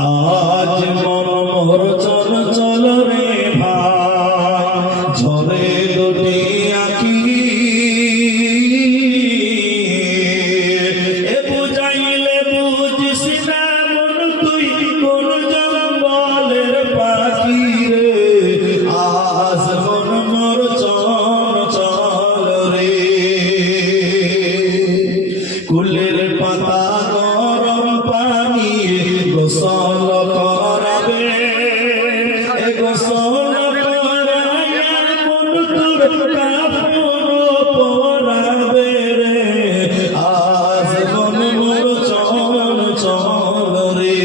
আজ মন মোর চল চল রে ভাই ঝরে দুটি আঁখি এ বুঝাইলে বুঝিস না মন তুই কোন জঙ্গলের পাখি রে আজ মন মোর চল চল রে কুলের পাতা গরম পানি গোসল করাবে গোসল করায়া মন তোর কাপড় পরাবে রে আজ মন মোর চল চল রে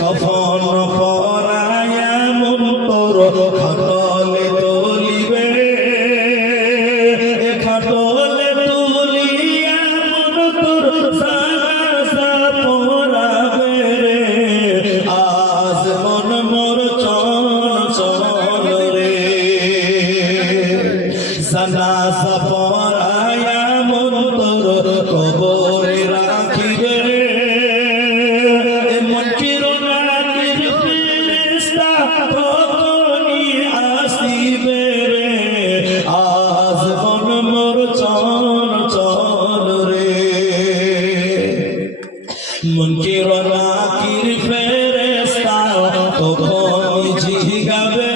কফন পরায়া মন তোর খাটলে তুলিবে খাটলে তুলিয়া মন তোর সারা পরাবে রে আজ মন মোর চল চল রে জানাজা পরায়া মন তোর কবরে রাখিবে মন কিরণাটির ফেরেশতা তখনই আসিবে রে আজ মন মোর চল চল রে মুনকির নাকির ফেরেশতা তখনই জিগাবে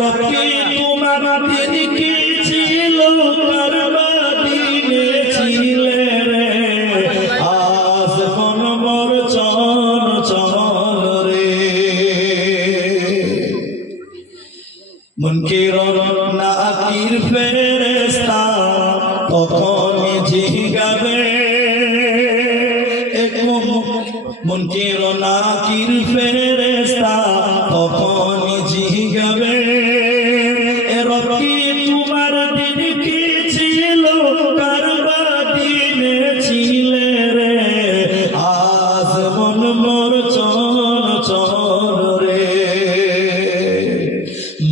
রব্বি তোমার দিন কি ছিল কার দিনে ছিলে রে আজ মন মোর চল চল রে মুনকির নাকির ফেরেশতা তখনই জিগাবে মুনকির নাকির ফেরেশতা তখনই জিগাবে রব্বি তোমার দিন কি ছিল কার দিনে ছিলে রে আজ মন মোর চল চল রে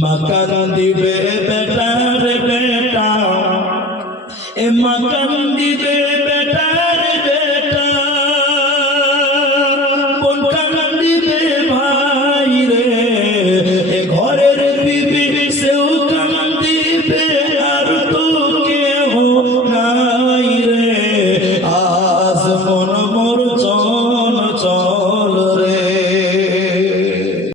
মাকান দিবে বেটা রে বেটা এ মাকান